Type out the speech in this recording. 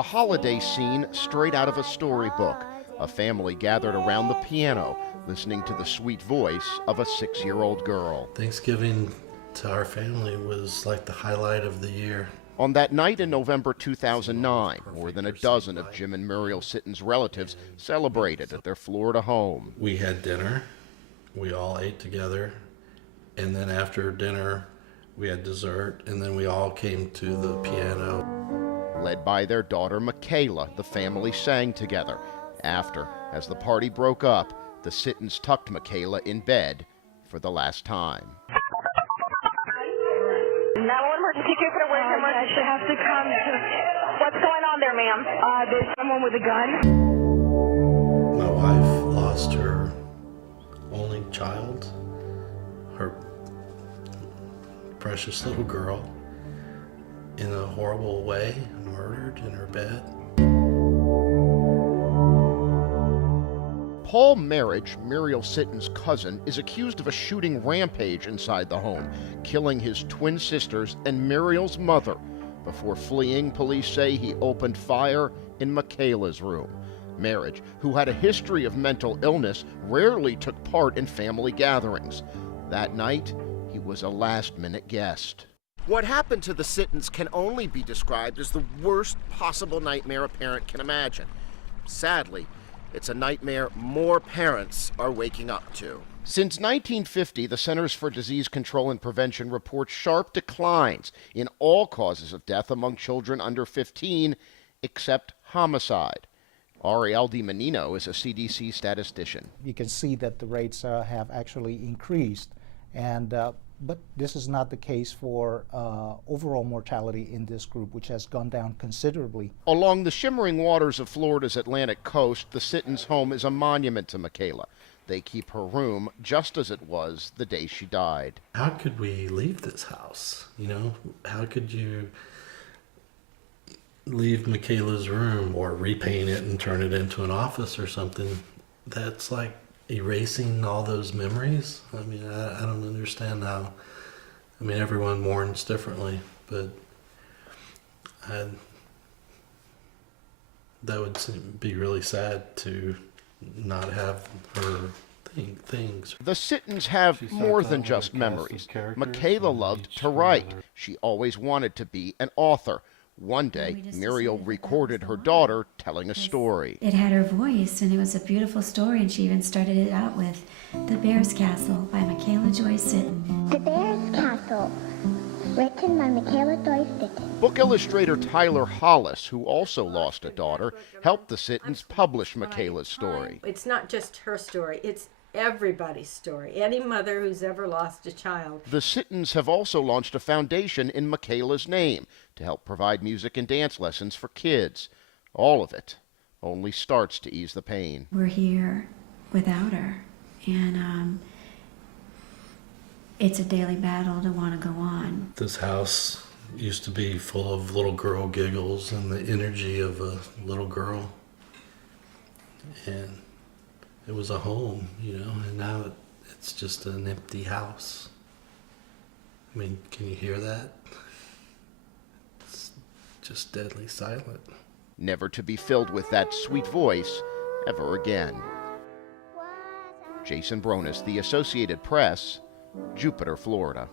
A holiday scene straight out of a storybook. A family gathered around the piano, listening to the sweet voice of a 6-year-old girl. Thanksgiving to our family was like the highlight of the year. On that night in November 2009, more than a dozen of Jim and Muriel Sitton's relatives celebrated at their Florida home. We had dinner, we all ate together, and then after dinner we had dessert, and then we all came to the piano. Led by their daughter Makayla, the family sang together. After, as the party broke up, the Sittons tucked Makayla in bed for the last time. 911 emergency, Jupiter, where's your emergency? I should have to come to... What's going on there, ma'am? There's someone with a gun. My wife lost her only child, her precious little girl, in a horrible way, murdered in her bed. Paul Marriage, Muriel Sitton's cousin, is accused of a shooting rampage inside the home, killing his twin sisters and Muriel's mother. Before fleeing, police say he opened fire in Makayla's room. Marriage, who had a history of mental illness, rarely took part in family gatherings. That night, he was a last-minute guest. What happened to the Sittons can only be described as the worst possible nightmare a parent can imagine. Sadly, it's a nightmare more parents are waking up to. Since 1950, the Centers for Disease Control and Prevention reports sharp declines in all causes of death among children under 15, except homicide. ARIALDI Menino is a CDC statistician. You can see that the rates have actually increased, and but this is not the case for overall mortality in this group, which has gone down considerably. Along the shimmering waters of Florida's Atlantic coast, the Sittons' home is a monument to Makayla. They keep her room just as it was the day she died. How could we leave this house? You know, how could you leave Makayla's room or repaint it and turn it into an office or something? That's like erasing all those memories. I mean, I don't understand how. I mean, everyone mourns differently, but that would be really sad to not have her things. The Sittons have more than just memories. Makayla loved to write. She always wanted to be an author. One day, Muriel recorded her daughter telling a story. It had her voice, and it was a beautiful story, and she even started it out with The Bear's Castle by Makayla Joy Sitton. The Bear's Castle, written by Makayla Joy Sitton. Book illustrator Tyler Hollis, who also lost a daughter, helped the Sittons publish Makayla's story. It's not just her story, it's everybody's story. Any mother who's ever lost a child. The Sittons have also launched a foundation in Makayla's name to help provide music and dance lessons for kids. All of it only starts to ease the pain. We're here without her, and it's a daily battle to want to go on. This house used to be full of little girl giggles and the energy of a little girl. And it was a home, you know, and now it's just an empty house. I mean, can you hear that? It's just deadly silent. Never to be filled with that sweet voice ever again. Jason BRONIS, The Associated Press, Jupiter, Florida.